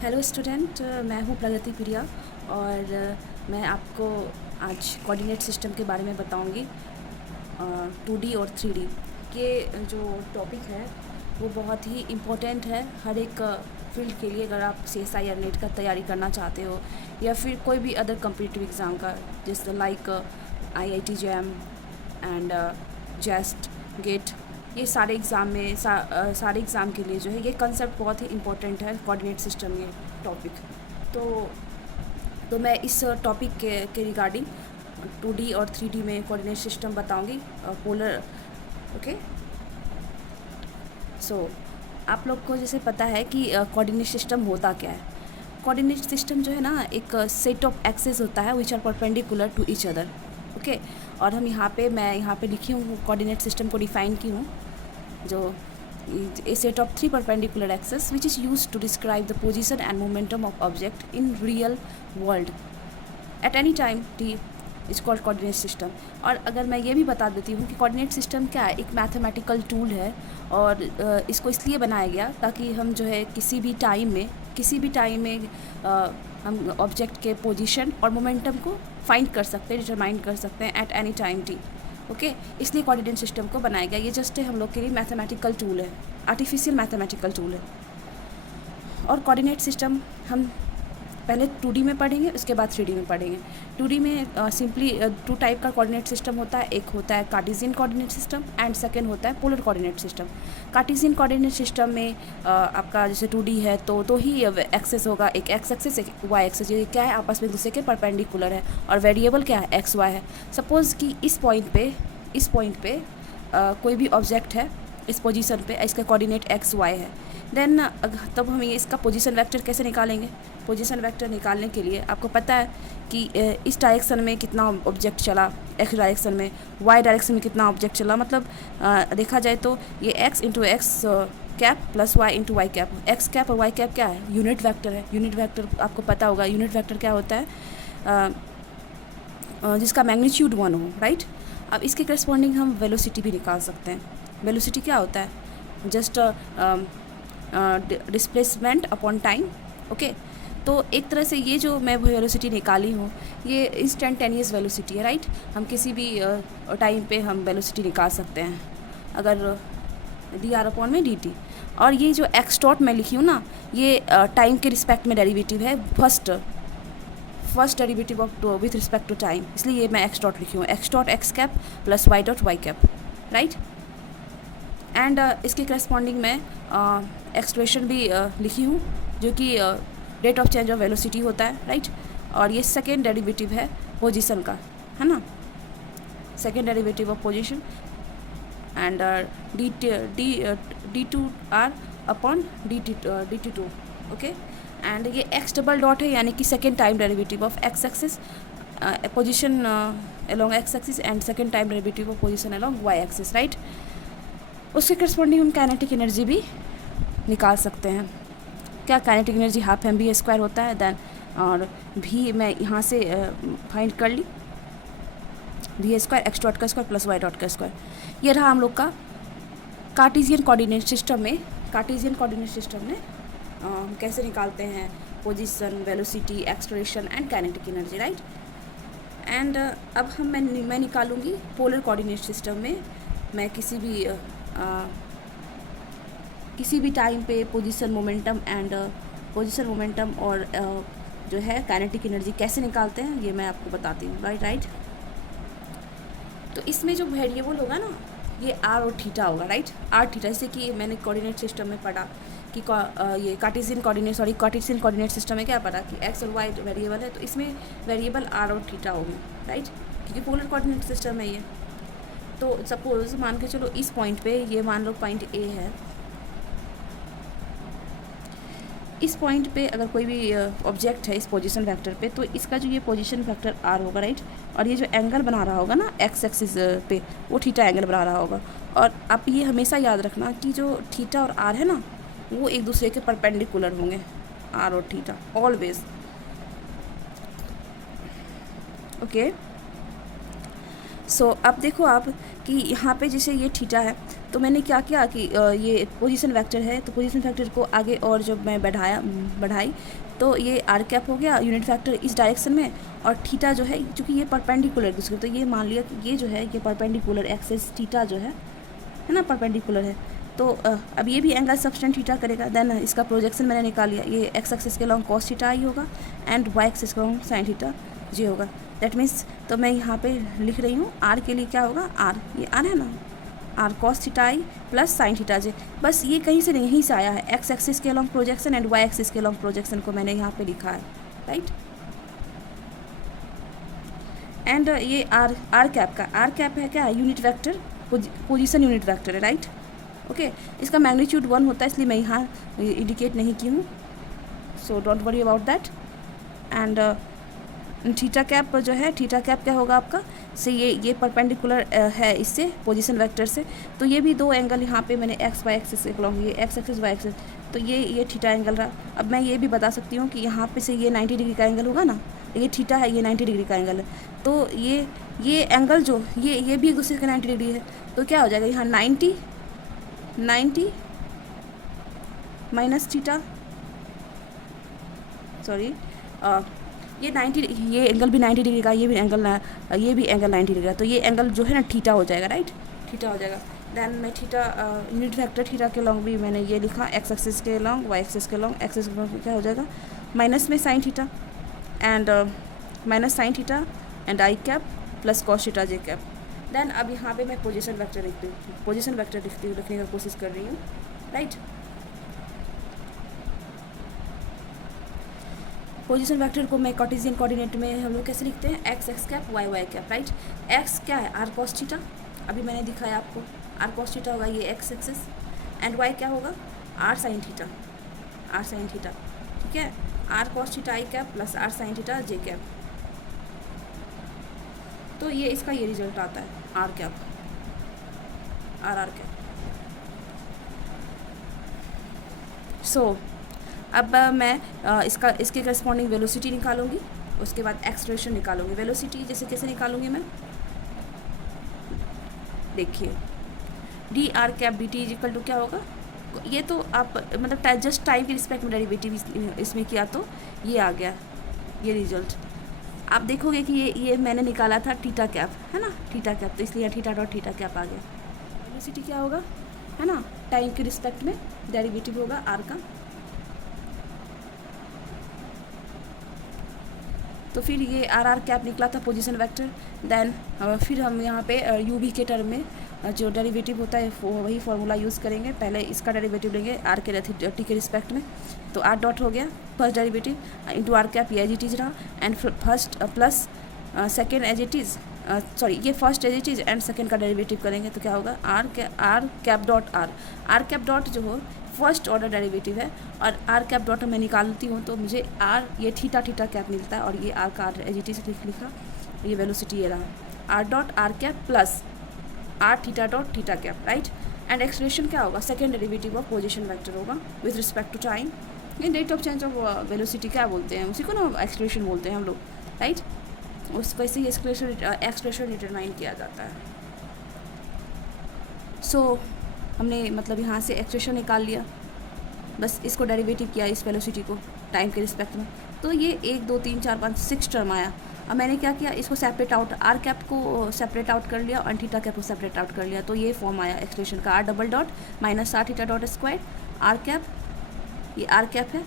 Hello student, मैं हूँ प्रगति प्रिया और मैं आपको आज कोऑर्डिनेट सिस्टम के बारे में बताऊंगी। 2D और 3D के जो टॉपिक है वो बहुत ही इम्पोर्टेंट है हर एक फील्ड के लिए। अगर आप CSI या नेट का तैयारी करना चाहते हो या फिर कोई भी अदर कम्पिटिटिव एग्ज़ाम का, जैसे like IIT JAM and JEST GATE, ये सारे एग्ज़ाम में सारे एग्ज़ाम के लिए जो है ये कंसेप्ट बहुत ही इम्पोर्टेंट है, कोऑर्डिनेट सिस्टम ये टॉपिक। तो मैं इस टॉपिक के रिगार्डिंग 2D और 3D में कोऑर्डिनेट सिस्टम बताऊंगी, पोलर। ओके, सो आप लोग को जैसे पता है कि कोऑर्डिनेट सिस्टम होता क्या है। कोऑर्डिनेट सिस्टम जो है ना, एक सेट ऑफ एक्सेस होता है which are perpendicular to each other. Okay, और मैं यहाँ पे लिखी हूँ, कोऑर्डिनेट सिस्टम को डिफाइन की हूँ, जो a set of three perpendicular axes which is used to describe the position and momentum of object in real world at any time t is called coordinate system। और अगर मैं ये भी बता देती हूँ कि कोऑर्डिनेट सिस्टम क्या है, एक मैथमेटिकल टूल है और इसको इसलिए बनाया गया ताकि हम जो है किसी भी टाइम में हम ऑब्जेक्ट के पोजीशन और मोमेंटम को फाइंड कर सकते हैं, डिटरमाइन कर सकते हैं at any time T. Okay, इसलिए कोऑर्डिनेट सिस्टम को बनाया गया। ये जस्ट हम लोग के लिए मैथमेटिकल टूल है, आर्टिफिशियल मैथमेटिकल टूल है। और कोऑर्डिनेट सिस्टम हम पहले 2D में पढ़ेंगे, उसके बाद 3D में पढ़ेंगे। 2D में सिंपली 2 टाइप का कोऑर्डिनेट सिस्टम होता है। एक होता है Cartesian coordinate system and second होता है polar coordinate system. Cartesian coordinate system में आपका जैसे 2D है तो ही एक्सेस होगा, एक एक्स एक्सेस एक वाई एक्सेस। ये क्या है, आपस में एक दूसरे के परपेंडिकुलर है और वेरिएबल क्या है, एक्स वाई है। सपोज़ कि इस पॉइंट पे कोई भी ऑब्जेक्ट है, इस पोजीशन पे इसका कोऑर्डिनेट एक्स वाई है। देन तब हम इसका पोजीशन वेक्टर कैसे निकालेंगे। पोजीशन वेक्टर निकालने के लिए आपको पता है कि इस डायरेक्शन में कितना ऑब्जेक्ट चला, एक्स डायरेक्शन में, वाई डायरेक्शन में कितना ऑब्जेक्ट चला। मतलब देखा जाए तो ये X into X cap plus Y into Y cap. X cap और वाई कैप क्या है, यूनिट वेक्टर है। यूनिट वेक्टर आपको पता होगा, यूनिट वेक्टर क्या होता है, जिसका मैग्नीट्यूड 1 हो, राइट। अब इसके करस्पॉन्डिंग हम वेलोसिटी भी निकाल सकते हैं। वेलोसिटी क्या होता है, just displacement upon time. Okay, तो एक तरह से ये जो मैं वेलोसिटी निकाली हूँ ये इंस्टेंटेनियस वेलोसिटी है, राइट। हम किसी भी टाइम पे हम वेलोसिटी निकाल सकते हैं अगर dr/dt। और ये जो एक्स डॉट मैं लिखी हूँ ना, ये टाइम के रिस्पेक्ट में डेरिवेटिव है, first derivative of with respect to time, इसलिए ये मैं एक्स डॉट लिखी हूँ, X dot X cap plus Y dot Y cap, right. And इसके करस्पॉन्डिंग मैं एक्सप्रेशन भी लिखी हूँ जो कि rate of change of velocity होता है, राइट। और ये सेकेंड डेरिवेटिव है पोजीशन का, है ना, second derivative of position and d2r upon dt2। Okay, and ये एक्स डबल डॉट है, यानी कि second time derivative of X axis position along X axis and second time derivative of position along Y axis, right. उसके corresponding हम kinetic energy भी निकाल सकते हैं। क्या, काइनेटिक एनर्जी हाफ mv² होता है। देन और भी मैं यहाँ से फाइंड कर ली, v² एक्स डॉट का स्क्वायर प्लस वाई डॉट का स्क्वायर। ये रहा हम लोग का कार्टेशियन कोऑर्डिनेट सिस्टम में। कार्टेशियन कोऑर्डिनेट सिस्टम में हम कैसे निकालते हैं position, velocity, acceleration and kinetic energy, right. And अब मैं निकालूंगी पोलर कोऑर्डिनेट सिस्टम में। मैं किसी भी टाइम पे पोजीशन मोमेंटम और जो है काइनेटिक एनर्जी कैसे निकालते हैं ये मैं आपको बताती हूँ, राइट। तो इसमें जो वेरिएबल होगा ना, ये आर और थीटा होगा, राइट। आर थीटा, जैसे कि मैंने कोऑर्डिनेट सिस्टम में पढ़ा कि ये कार्टेशियन कोऑर्डिनेट सिस्टम में क्या पढ़ा कि एक्स और वाई वेरिएबल है, तो इसमें वेरिएबल आर और थीटा होंगे, राइट, क्योंकि पोलर कोऑर्डिनेट सिस्टम है ये। तो सपोज मान के चलो इस पॉइंट पे, ये मान लो पॉइंट ए है, इस पॉइंट पे अगर कोई भी ऑब्जेक्ट है इस पोजीशन वेक्टर पे, तो इसका जो ये पोजीशन वेक्टर आर होगा, राइट। और ये जो एंगल बना रहा होगा ना एक्स एक्सिस पे, वो थीटा एंगल बना रहा होगा। और आप ये हमेशा याद रखना कि जो थीटा और आर है ना, वो एक दूसरे के परपेंडिकुलर होंगे, आर और थीटा ऑलवेज। ओके, सो अब देखो आप कि यहाँ पे जैसे ये थीटा है, तो मैंने क्या किया कि ये पोजीशन वेक्टर है, तो पोजीशन वेक्टर को आगे और जब मैं बढ़ाई तो ये आर कैप हो गया यूनिट वेक्टर इस डायरेक्शन में, और थीटा जो है चूँकि ये परपेंडिकुलर दूसरे, तो ये मान लिया कि ये जो है ये परपेंडिकुलर एक्सिस थीटा जो है ना परपेंडिकुलर है। तो अब ये भी एंगल सबटेंड थीटा करेगा। देन इसका प्रोजेक्शन मैंने निकाल लिया, ये एक्स एक्सिस के लॉन्ग कॉस थीटा आई होगा एंड वाई एक्सिस के लॉन्ग साइन थीटा जी होगा। दैट मीन्स तो मैं यहाँ पे लिख रही हूँ आर के लिए क्या होगा, आर ये आर है ना, r cos theta i plus sine theta j. बस ये कहीं से नहीं, यहीं से आया है, एक्स एक्सिस के long projection and y axis के लॉन्ग प्रोजेक्शन को मैंने यहाँ पे लिखा है, राइट। एंड ये आर कैप है क्या, unit vector, position unit vector है, राइट। ओके, इसका मैग्नीट्यूड 1 होता है, इसलिए मैं यहाँ इंडिकेट नहीं की हूँ, so don't worry about that. And theta cap जो है, थीटा कैप क्या होगा आपका, से ये परपेंडिकुलर है इससे पोजीशन वेक्टर से, तो ये भी दो एंगल यहाँ पे मैंने एक्स वाई एक्सिस से लॉन्ग, ये एक्स एक्सिस वाई एक्सिस, तो ये थीटा एंगल रहा। अब मैं ये भी बता सकती हूँ कि यहाँ पे से ये 90 डिग्री का एंगल होगा ना, ये थीटा है, ये 90 डिग्री का एंगल है, तो ये एंगल जो ये भी एक दूसरे का 90 डिग्री है, तो क्या हो जाएगा यहाँ 90 माइनस थीटा, सॉरी ये 90, ये एंगल भी 90 डिग्री का, ये भी एंगल 90 डिग्री का, तो ये एंगल जो है ना थीटा हो जाएगा, राइट, थीटा हो जाएगा। देन मैं थीटा यूनिट वेक्टर थीटा के लॉन्ग भी मैंने ये लिखा, एक्स एक्सिस के लॉन्ग वाई एक्सिस के लॉन्ग, एक्सिस के लॉन्ग क्या हो जाएगा माइनस में sine theta and minus sine theta and I cap plus cos theta J cap. Then अब यहाँ पे मैं पोजीशन वेक्टर लिखने की कोशिश कर रही हूँ, राइट। पोजीशन वेक्टर को मैं कार्टेशियन कोऑर्डिनेट में हम लोग कैसे लिखते हैं, X x cap Y Y cap, right. X क्या है, आर कॉस थीटा, अभी मैंने दिखाया आपको, आर कॉस थीटा होगा ये एक्स एक्सिस, एंड वाई क्या होगा, आर साइन थीटा, ठीक है, R cos theta I cap plus are sine theta J cap, तो ये इसका ये रिजल्ट आता है R cap, R cap. So अब मैं इसके करस्पॉन्डिंग वेलोसिटी निकालूंगी, उसके बाद एक्सलेरेशन निकालूंगी। वेलोसिटी जैसे कैसे निकालूंगी मैं, देखिए D are cap D T equal to क्या होगा, ये तो आप मतलब जस्ट टाइम के रिस्पेक्ट में डेरिवेटिव इसमें किया तो ये आ गया ये रिजल्ट। आप देखोगे कि ये मैंने निकाला था थीटा कैप, है ना, थीटा कैप, तो इसलिए थीटा डॉट थीटा कैप आ गया। वेलोसिटी क्या होगा, है ना, टाइम के रिस्पेक्ट में डेरिवेटिव होगा आर का। तो फिर ये आर कैप निकला था पोजीशन वेक्टर। देन फिर हम यहाँ पे यू वी के टर्म में जो डेरिवेटिव होता है वही फार्मूला यूज़ करेंगे। पहले इसका डेरिवेटिव लेंगे आर के टी के रिस्पेक्ट में, तो आर डॉट हो गया first derivative into r cap, ये एज इट इज़ रहा, and first plus second as it is, sorry ये first as it is and second का डेरिवेटिव करेंगे तो क्या होगा r cap dot are cap dot जो हो फर्स्ट ऑर्डर डेरिवेटिव है, और आर कैप डॉट मैं निकालती हूँ तो मुझे आर ये थीटा कैप मिलता है, और ये आर का आर एज इट इज़ लिखा, ये वेलोसिटी ये रहा R dot are cap plus are theta dot theta cap, right. And expression क्या होगा, second derivative of position vector होगा विथ रिस्पेक्ट टू टाइम। ये rate of change of velocity क्या बोलते हैं, उसी को ना एक्सप्रेशन बोलते हैं हम लोग, राइट। उस वैसे ही एक्सप्रेशन डिटरमाइन किया जाता है। सो हमने मतलब यहाँ से एक्सप्रेशन निकाल लिया, बस इसको डेरिवेटिव किया इस वेलोसिटी को टाइम के रिस्पेक्ट में, तो ये 1 2 3 4 5 6 टर्म आया। अब मैंने क्या किया, इसको सेपरेट आउट, आर कैप को सेपरेट आउट कर लिया और थीटा कैप को सेपरेट आउट कर लिया, तो ये फॉर्म आया एक्सप्रेशन का, R double dot minus R theta dot square R cap, ये आर कैप है,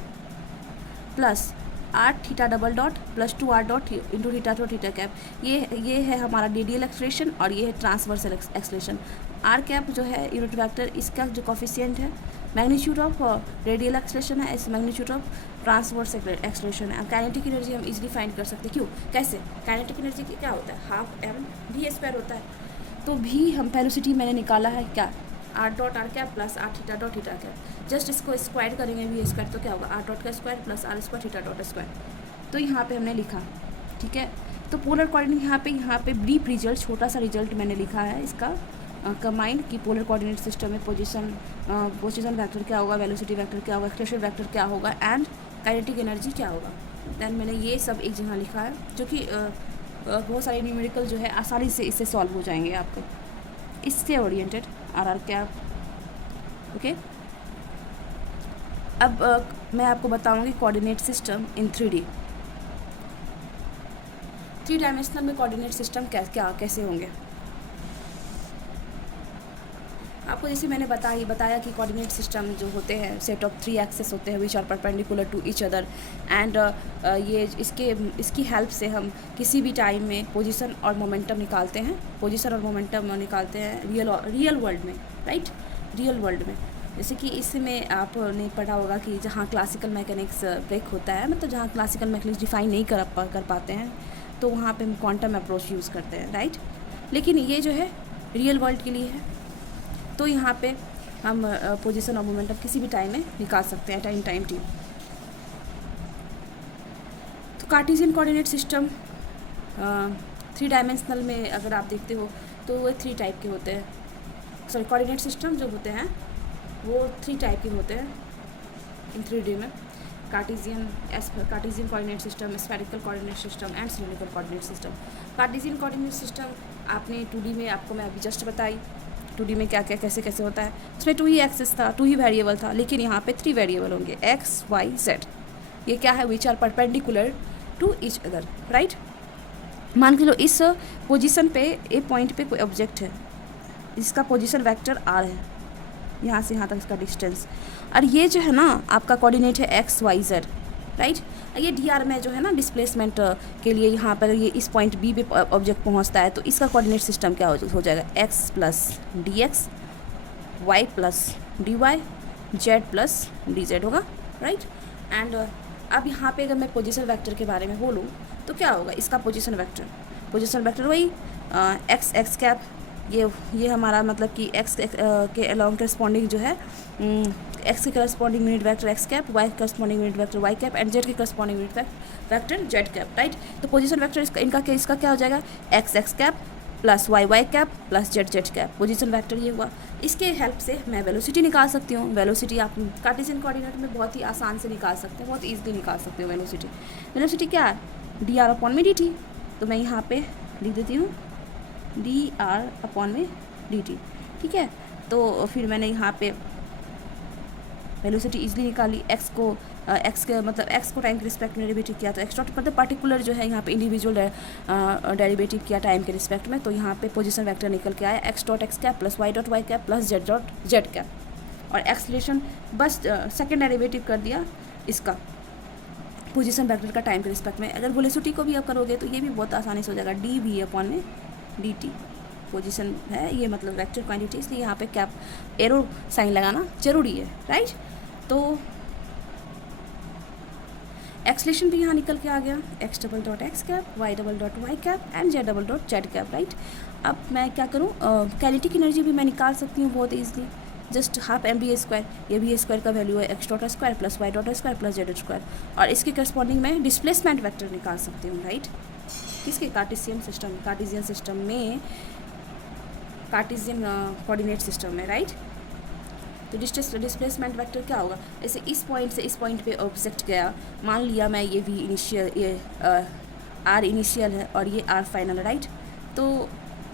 plus are theta double dot plus 2 R dot into theta dot theta cap, ये है हमारा रेडियल एक्सप्रेशन, और ये है ट्रांसवर्सल एक्सप्रेशन। आर कैप जो है यूनिट वेक्टर, इसका जो कोफिशिएंट है मैग्नीट्यूड ऑफ रेडियल एक्सप्रेशन है, इस मैग्नीट्यूड ऑफ ट्रांसवर्स एक्सप्रेशन है। काइनेटिक एनर्जी हम इजीली फाइंड कर सकते हैं, क्यों, कैसे, काइनेटिक एनर्जी की क्या होता है, हाफ एम वी स्क्वायर होता है, तो भी हम वेलोसिटी मैंने निकाला है क्या, R dot are cap plus are theta dot theta cap, just इसको स्क्वायर करेंगे वी स्क्वायर, तो क्या होगा आर डॉट का square plus R square theta dot square, तो यहाँ पे हमने लिखा, ठीक है। तो पोलर कोऑर्डिनेट यहाँ पे ब्रीफ रिजल्ट, छोटा सा रिजल्ट मैंने लिखा है इसका कंबाइंड कि पोलर कोऑर्डिनेट सिस्टम में पोजीशन वेक्टर क्या होगा, वेलोसिटी वेक्टर क्या होगा, एक्सप्रेशन वेक्टर क्या होगा, एंड काइनेटिक एनर्जी क्या होगा। दैन मैंने ये सब एक जगह लिखा है, जो कि बहुत सारे न्यूमेरिकल जो है आसानी से इससे सॉल्व हो जाएंगे आपको, इससे oriented. R R cap. Okay, अब मैं आपको बताऊंगी coordinate system in 3D। 3 dimensional में कोऑर्डिनेट सिस्टम कैसे होंगे। आपको जैसे मैंने बताया कि कोऑर्डिनेट सिस्टम जो होते हैं सेट ऑफ 3 एक्सेस होते हैं which are perpendicular to each other and ये इसकी हेल्प से हम किसी भी टाइम में पोजीशन और मोमेंटम निकालते हैं, रियल वर्ल्ड में, राइट, रियल वर्ल्ड में। जैसे कि इसमें आपने पढ़ा होगा कि जहाँ क्लासिकल मैकेनिक्स ब्रेक होता है, मतलब जहाँ क्लासिकल मैकेनिक्स डिफाइन नहीं कर पाते हैं, तो वहाँ पे हम क्वांटम अप्रोच यूज़ करते हैं, राइट। लेकिन ये जो है रियल वर्ल्ड के लिए है, तो यहाँ पे हम पोजीशन और मोमेंटम किसी भी टाइम में निकाल सकते हैं, टाइम टी। तो कार्टेशियन कोऑर्डिनेट सिस्टम 3 डायमेंशनल में अगर आप देखते हो तो वो 3 टाइप के होते हैं। सॉरी, कोऑर्डिनेट सिस्टम जो होते हैं वो 3 टाइप के होते हैं इन 3D में। Cartesian coordinate system, spherical coordinate system and cylindrical coordinate system. Cartesian coordinate system आपने 2D में आपको मैं अभी जस्ट बताई, 2D में क्या क्या कैसे कैसे होता है। उसमें 2 ही एक्सिस था, 2 ही वेरिएबल था, लेकिन यहाँ पे 3 वेरिएबल होंगे, एक्स वाई जेड। ये क्या है, which are perpendicular to each other, right. मान के लो इस पोजीशन पे ए पॉइंट पे कोई ऑब्जेक्ट है, इसका पोजीशन वेक्टर आर है, यहाँ से यहाँ तक इसका डिस्टेंस, और ये जो है ना आपका कोऑर्डिनेट है एक्स वाई जेड, राइट। ये डी आर में जो है ना डिस्प्लेसमेंट के लिए यहाँ पर ये इस पॉइंट बी पे ऑब्जेक्ट पहुँचता है, तो इसका कोऑर्डिनेट सिस्टम क्या हो जाएगा, X plus D X, Y plus D Y, Z plus D Z होगा, राइट। एंड अब यहाँ पे अगर मैं पोजीशन वेक्टर के बारे में बोलूँ तो क्या होगा, इसका पोजीशन वेक्टर वही एक्स एक्स कैप, ये हमारा मतलब कि एक्स के अलॉन्ग करस्पॉन्डिंग जो है एक्स के corresponding unit vector x cap, y के corresponding unit vector y cap and z के corresponding unit vector z cap, right. तो पोजीशन वेक्टर इसका क्या हो जाएगा, x x cap plus y Y cap plus z Z cap, position vector ये हुआ। इसके हेल्प से मैं वेलोसिटी निकाल सकती हूँ। वेलोसिटी आप कार्टेशियन कोऑर्डिनेट में बहुत ही आसान से निकाल सकते हैं, बहुत ईजिली निकाल सकते हो वेलोसिटी क्या है, डी आर अपॉन में डी टी। तो मैं यहाँ पे लिख देती हूँ डी आर अपॉन में डी टी, ठीक है। तो फिर मैंने यहाँ पे वेलोसिटी इजीली निकाली, एक्स को टाइम के रिस्पेक्ट में डेरिवेटिव किया, तो एक्स डॉट मतलब पर्टिकुलर जो है यहाँ पे इंडिविजुअल डेरिवेटिव किया टाइम के रिस्पेक्ट में, तो यहाँ पे पोजीशन वेक्टर निकल के आया X dot X cap plus Y dot Y cap plus Z dot Z cap, और एक्सलेशन बस सेकेंड डेरिवेटिव कर दिया इसका पोजीशन वेक्टर का टाइम के रिस्पेक्ट में। अगर वेलोसिटी को भी आप करोगे तो ये भी बहुत आसानी से हो जाएगा, डी वी अपॉन में डी टी। पोजीशन है ये मतलब वेक्टर क्वांटिटी, इसलिए यहाँ पे कैप एरो साइन लगाना जरूरी है, राइट। तो एक्सलेशन भी यहाँ निकल के आ गया, X double dot X cap, Y double dot Y cap and Z double dot Z cap, right. अब मैं क्या करूँ, काइनेटिक एनर्जी भी मैं निकाल सकती हूँ बहुत easily, just half m b a square, ये बी ए स्क्वायर का वैल्यू है x dot square plus Y dot square plus z square, और इसके करस्पॉन्डिंग में डिस्प्लेसमेंट वेक्टर निकाल सकती हूँ, राइट। किसके, कार्टेशियन सिस्टम में, कार्टेशियन कोऑर्डिनेट सिस्टम में, राइट। तो डिस्प्लेसमेंट वेक्टर क्या होगा, जैसे इस पॉइंट से इस पॉइंट पे ऑब्जेक्ट गया, मान लिया मैं ये वी इनिशियल, ये आर इनिशियल है और ये आर फाइनल है, राइट। तो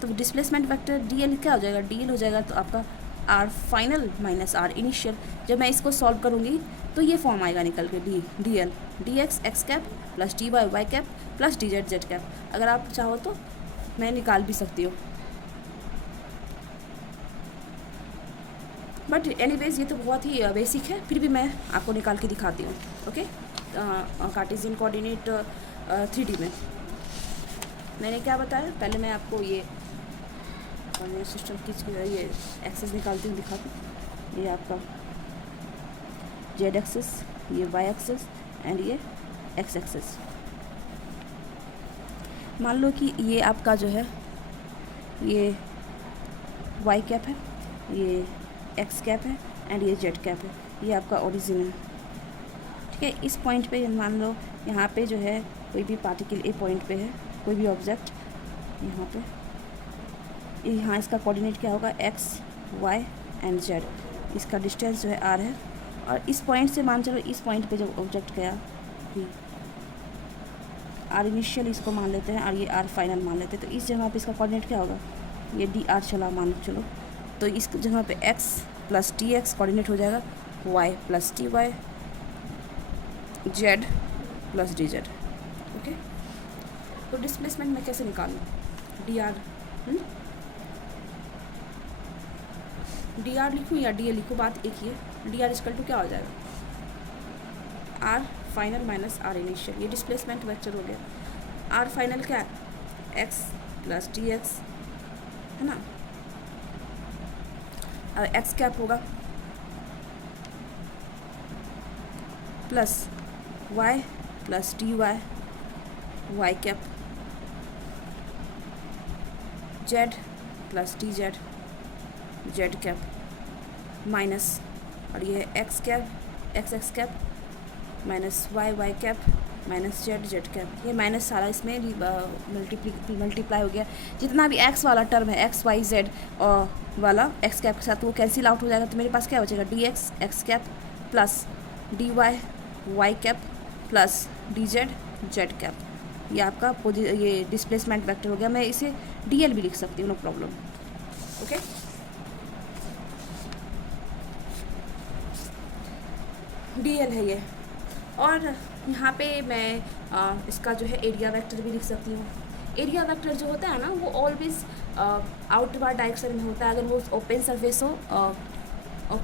डिस्प्लेसमेंट वेक्टर डी एल क्या हो जाएगा, डी एल हो जाएगा तो आपका R final minus R initial. जब मैं इसको सॉल्व करूँगी तो ये फॉर्म आएगा निकल के D L D x x cap plus D Y Y cap plus D Z Z cap. अगर आप चाहो तो मैं निकाल भी सकती हूँ, बट एनीवेज ये तो बहुत ही बेसिक है, फिर भी मैं आपको निकाल के दिखाती हूँ, ओके। कार्टेशियन कोऑर्डिनेट 3D में मैंने क्या बताया, पहले मैं आपको ये कोऑर्डिनेट सिस्टम की ये एक्सेस निकालती हूँ, दिखाती हूँ। ये आपका जेड एक्सेस, ये वाई एक्सेस एंड ये एक्स एक्सेस। मान लो कि ये आपका जो है ये वाई कैप है, ये एक्स कैप है एंड ये जेड कैप है, ये आपका ओरिजिन है, ठीक है। इस पॉइंट पे मान लो यहाँ पे जो है कोई भी पार्टिकल ए पॉइंट पे है, कोई भी ऑब्जेक्ट यहाँ पे, यहाँ इसका कोऑर्डिनेट क्या होगा, एक्स वाई एंड जेड। इसका डिस्टेंस जो है आर है, और इस पॉइंट से मान चलो इस पॉइंट पे जब ऑब्जेक्ट गया भी, आर इनिशियल इसको मान लेते हैं और ये आर फाइनल मान लेते हैं, तो इस जगह पे इसका कोऑर्डिनेट क्या होगा, ये डी आर चला मान चलो, तो इस जगह पे x plus T X coordinate हो जाएगा y plus T Y z plus D Z. Okay, तो डिस्प्लेसमेंट मैं कैसे निकालूँ? डी आर लिखूँ या डी एल लिखूँ, बात एक ही है। डी आर इक्वल टू क्या हो जाएगा? R final minus R initial, ये डिस्प्लेसमेंट वेक्टर हो गया। आर फाइनल क्या है? एक्स प्लस डी एक्स, है ना। और एक्स कैप होगा plus Y plus D Y, Y cap, Z plus D Z, Z cap, minus, और ये है x cap, X cap, minus Y, Y cap, minus Z, Z cap. ये माइनस सारा इसमें मल्टीप्लाई हो गया। जितना भी एक्स वाला टर्म है, एक्स वाई जेड और वाला एक्स कैप के साथ, वो कैंसिल आउट हो जाएगा। तो मेरे पास क्या बचेगा? D x x cap plus D Y Y cap plus D Z Z cap. ये आपका ये डिस्प्लेसमेंट वेक्टर हो गया। मैं इसे डी एल भी लिख सकती हूँ, no problem. Okay, d l है ये। और यहाँ पे मैं इसका जो है एरिया वेक्टर भी लिख सकती हूँ। एरिया वेक्टर जो होता है ना, वो ऑलवेज आउटवर्ड डायरेक्शन में होता है। अगर वो ओपन सरफेस हो,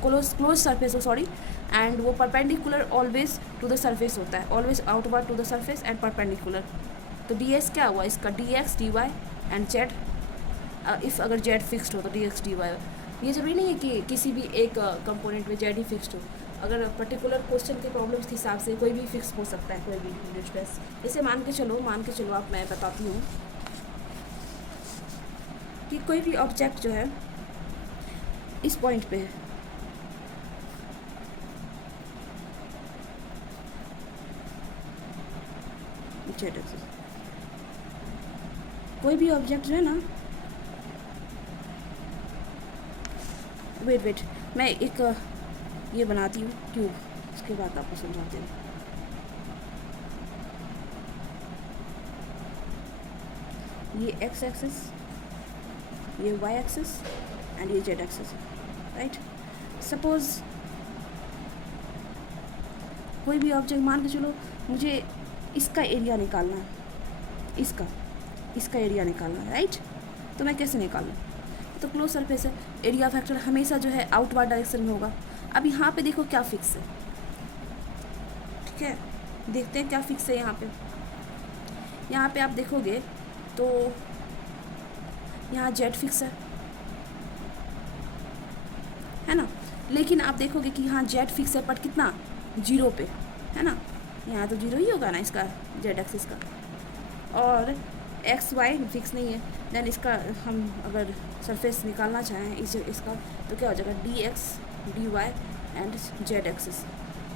क्लोज सरफेस हो, सॉरी, एंड वो perpendicular always to the surface होता है, always outward to the surface and perpendicular. तो डी एस क्या हुआ इसका? D x d y and z, if अगर जेड फिक्स्ड हो तो डी एक्स डी वाई। ये जरूरी नहीं है कि किसी भी एक कंपोनेंट में जेड ही फिक्स्ड हो। अगर पर्टिकुलर क्वेश्चन के प्रॉब्लम्स के हिसाब से कोई भी फिक्स हो सकता है, कोई भी यूनिट स्पेस। इसे मान के चलो आप, मैं बताती हूँ कि कोई भी ऑब्जेक्ट जो है इस पॉइंट पे है, जेड एक्सिस, कोई भी ऑब्जेक्ट जो है ना, वेट मैं एक ये बनाती हूँ क्यूब, उसके बाद आपको समझाते हैं। ये एक्स एक्सिस, ये वाई एक्सिस एंड ये जेड एक्सिस, राइट। सपोज कोई भी ऑब्जेक्ट, मान के चलो मुझे इसका एरिया निकालना है, इसका एरिया निकालना है, राइट। तो मैं कैसे निकालूँ? तो क्लोज सरफेस है, एरिया फैक्टर हमेशा जो है आउटवर्ड डायरेक्शन में होगा। अब यहाँ पे देखो क्या फिक्स है, ठीक है, देखते हैं क्या फिक्स है यहाँ पे। यहाँ पे आप देखोगे तो यहाँ जेड फिक्स है ना। लेकिन आप देखोगे कि यहाँ जेड फिक्स है, बट कितना? 0 पे, है ना। यहाँ तो 0 ही होगा ना इसका, जेड एक्सिस का। और एक्स वाई फिक्स नहीं है। देन इसका हम अगर सरफेस निकालना चाहें इसका, तो क्या हो जाएगा? D x d y and z axis,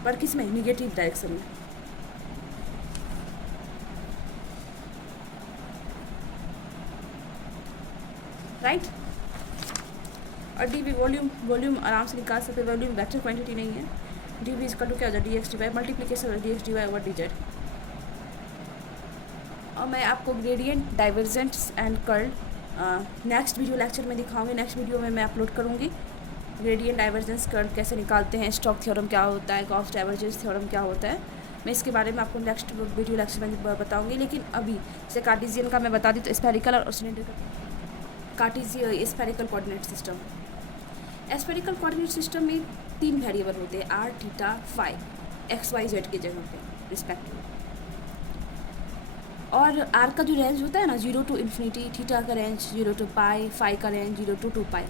पर किस में? निगेटिव डायरेक्शन में, राइट। और डी बी वॉल्यूम आराम से निकाल सकते, वॉल्यूम वेक्टर क्वांटिटी नहीं है। डी बी इसका टू क्या हो जाए? D x d y, multiplication d x d y over d z. और मैं आपको gradient, divergence and curl next video lecture में दिखाऊंगी। नेक्स्ट वीडियो में मैं अपलोड करूँगी ग्रेडियंट, डाइवर्जेंस, कर्ल कैसे निकालते हैं, स्टोक्स थ्योरम क्या होता है, गॉस डाइवर्जेंस थ्योरम क्या होता है। मैं इसके बारे में आपको नेक्स्ट वीडियो लेक्चर में बताऊंगी। लेकिन अभी जैसे कार्टेशियन का मैं बता दी, तो स्फेरिकल और cylindrical, Cartesian spherical coordinate system. Spherical coordinate system में 3 वेरिएबल होते हैं, r, theta, phi, x y z की जगह पे रिस्पेक्टिव। और आर का जो रेंज होता है ना, 0 टू इन्फिनिटी, थीटा का रेंज 0 टू पाई, फाई का रेंज 0 टू 2 पाई।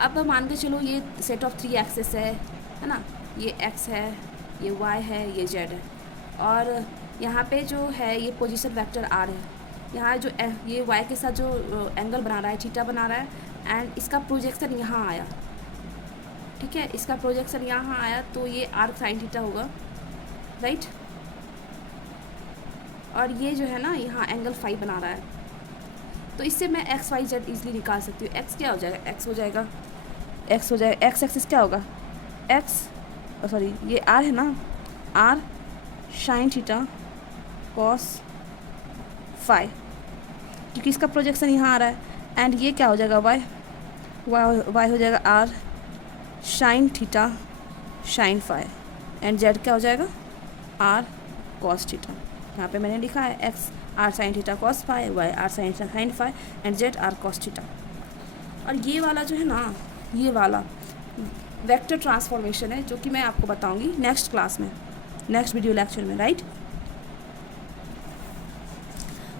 अब मान के चलो ये सेट ऑफ 3 एक्सेस है ना, ये एक्स है, ये वाई है, ये जेड है। और यहाँ पे जो है ये पोजीशन वेक्टर आर है। यहाँ जो ये वाई के साथ जो एंगल बना रहा है, थीटा बना रहा है, एंड इसका प्रोजेक्शन यहाँ आया, ठीक है, इसका प्रोजेक्शन यहाँ आया, तो ये आर साइन थीटा होगा, राइट। और ये जो है ना, यहाँ एंगल फाई बना रहा है। तो इससे मैं एक्स वाई जेड ईजिली निकाल सकती हूँ। एक्स क्या हो जाएगा? एक्स हो जाएगा, एक्स एक्सिस क्या होगा? एक्स, सॉरी ये आर है ना, r sine theta cos phi, क्योंकि इसका प्रोजेक्शन यहाँ आ रहा है। एंड ये क्या हो जाएगा? वाई, वाई हो जाएगा r sine theta sine phi, and z क्या हो जाएगा आर कॉस थीटा। यहाँ पे मैंने लिखा है x r sine theta cos phi, y r sine theta sine phi, and z r cos theta. और ये वाला जो है ना, ये वाला वेक्टर ट्रांसफॉर्मेशन है, जो कि मैं आपको बताऊंगी नेक्स्ट क्लास में, नेक्स्ट वीडियो लेक्चर में, राइट।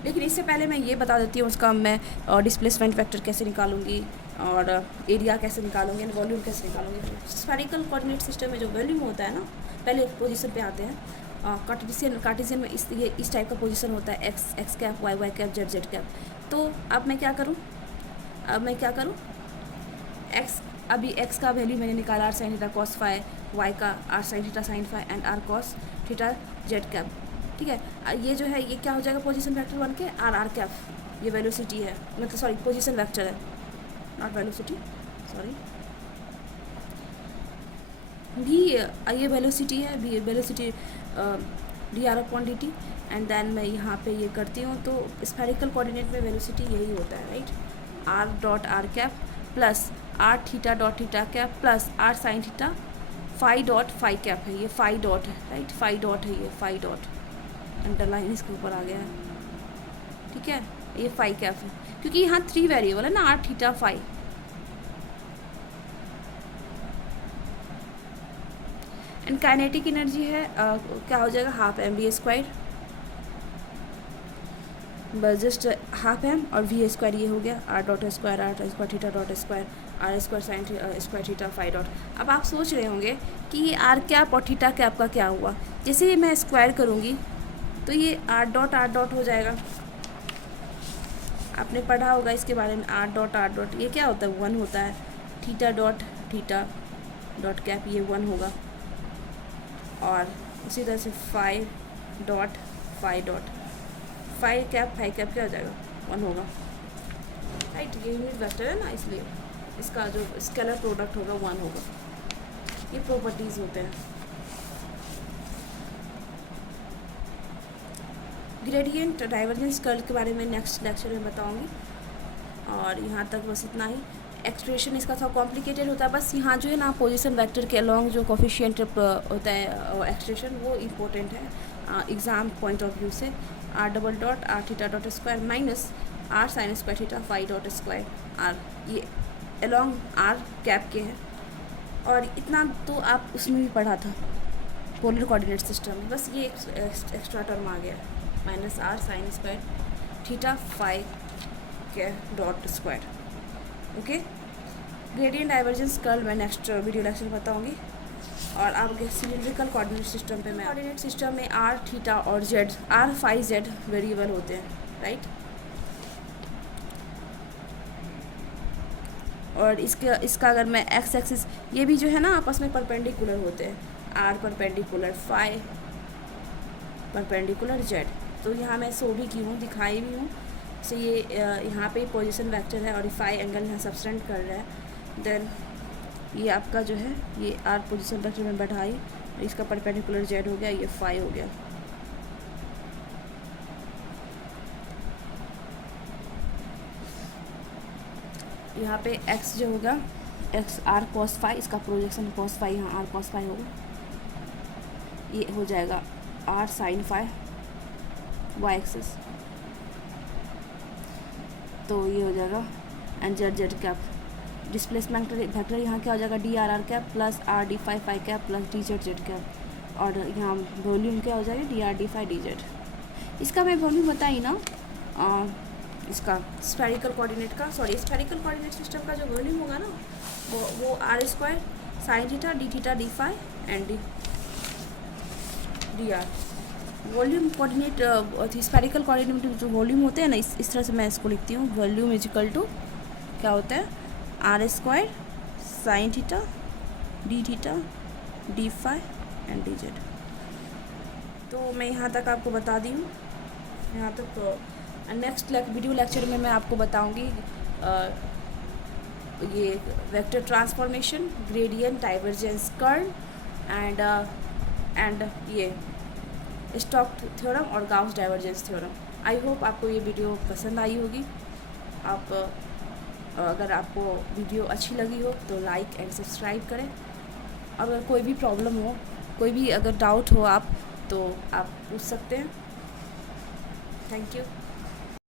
लेकिन इससे पहले मैं ये बता देती हूँ उसका मैं डिस्प्लेसमेंट वेक्टर कैसे निकालूंगी और एरिया कैसे निकालूंगी एंड वॉल्यूम कैसे निकालूंगी। स्फेरिकल कोऑर्डिनेट सिस्टम में जो वॉल्यूम होता है ना, पहले पोजीशन पे आते हैं। कार्टेशियन में इस टाइप का पोजीशन होता है, x cap, y cap, z cap. तो अब मैं क्या करूँ, अभी एक्स का वैल्यू मैंने निकाला r sine theta cos phi, y का r sine theta sine phi, and r cos theta z cap, ठीक है। ये जो है ये क्या हो जाएगा पोजीशन वेक्टर बन के आर कैप, ये वेलोसिटी है, मतलब सॉरी पोजीशन वेक्टर है, नॉट वेलोसिटी, सॉरी। भी ये वेलोसिटी है, भी velocity d r upon d t, and then मैं यहाँ पे ये करती हूँ। तो स्फेरिकल कोऑर्डिनेट में वेलोसिटी यही होता है, right, r dot are cap plus are theta dot theta cap plus are sine theta phi dot phi cap है, ये फाई डॉट है, राइट, फाई डॉट है, ये फाई डॉट अंडरलाइन इसके ऊपर आ गया है, ठीक है। ये फाई कैप है क्योंकि यहाँ 3 वेरिएबल है ना, r theta phi. And kinetic energy है क्या हो जाएगा हाफ एम वी स्क्वायर, बस जस्ट हाफ एम, और वी स्क्वायर ये हो गया r dot square theta dot square r square sine square theta phi dot. अब आप सोच रहे होंगे कि ये आर कैप और थीटा कैप का क्या हुआ। जैसे ही मैं स्क्वायर करूँगी तो ये आर डॉट हो जाएगा, आपने पढ़ा होगा इसके बारे में, आर डॉट ये क्या होता है 1 होता है, थीटा डॉट कैप ये 1 होगा, और उसी तरह से फाई डॉट फाई कैप क्या हो जाएगा 1 होगा, राइट। ये यूनिट वेक्टर है ना, इसलिए इसका जो स्केलर प्रोडक्ट होगा 1 होगा। ये प्रॉपर्टीज़ होते हैं। ग्रेडियंट डाइवर्जेंस कर्ल के बारे में नेक्स्ट लेक्चर में बताऊंगी, और यहाँ तक बस इतना ही। एक्सप्रेशन इसका थोड़ा कॉम्प्लिकेटेड होता है, बस यहाँ जो है ना पोजीशन वेक्टर के अलॉन्ग जो कोफिशिएंट होता है एक्सप्रेशन, वो इम्पोर्टेंट है एग्ज़ाम पॉइंट ऑफ व्यू से। R double dot r theta dot square minus r sine square theta phi dot square r, ये अलॉन्ग आर कैप के हैं। और इतना तो आप उसमें भी पढ़ा था पोलर कोऑर्डिनेट सिस्टम में, बस ये एक्स्ट्रा टर्म आ गया है, minus r sine square theta phi के dot square, okay. Gradient divergence curl मैं नेक्स्ट वीडियो लेक्चर में बताऊंगी। और आपके सिलिंड्रिकल कोऑर्डिनेट सिस्टम पे मैं कोऑर्डिनेट सिस्टम में आर थीटा और z, r phi z variable होते हैं, राइट। और इसका अगर मैं एक्स एक्सिस, ये भी जो है ना आपस में परपेंडिकुलर होते हैं, r perpendicular phi perpendicular z. तो यहाँ मैं शो भी की हूँ, दिखाई भी हूँ। सो ये यहाँ पे पोजीशन वेक्टर है और फाई एंगल यहाँ सब्सटेंड कर रहा है। देन ये आपका जो है ये आर पोजीशन वेक्टर में बढ़ाई, इसका परपेंडिकुलर जेड हो गया, ये फाई हो गया। यहाँ पे एक्स जो होगा एक्स आर कॉस फाई, इसका प्रोजेक्शन कॉस फाई, यहाँ आर कॉस फाई होगा, ये हो जाएगा r sine phi y axis, तो ये हो जाएगा and z cap. Displacement vector यहाँ क्या हो जाएगा d are cap plus r d phi cap plus D z cap, और यहाँ वॉल्यूम क्या हो जाएगा d r d phi d z. इसका मैं वॉल्यूम बताई ना, इसका स्फेरिकल कोऑर्डिनेट का, सॉरी स्फेरिकल कोऑर्डिनेट सिस्टम का जो वॉल्यूम होगा ना वो r square sine theta d phi and d r. Volume coordinate spherical coordinate जो वॉल्यूम होते हैं ना, इस तरह से मैं इसको लिखती हूँ, वॉल्यूम इज इक्वल टू क्या होता है r square sine theta d phi and d z. तो मैं यहाँ तक आपको बता दी हूँ, यहाँ तक। नेक्स्ट वीडियो लेक्चर में मैं आपको बताऊंगी ये vector transformation, gradient divergence curl and ये स्टोक्स थ्योरम और Gauss divergence theorem. I hope आपको ये वीडियो पसंद आई होगी। आप और अगर आपको वीडियो अच्छी लगी हो तो लाइक एंड सब्सक्राइब करें। और अगर कोई भी प्रॉब्लम हो, कोई भी अगर डाउट हो आप, तो आप पूछ सकते हैं। Thank you.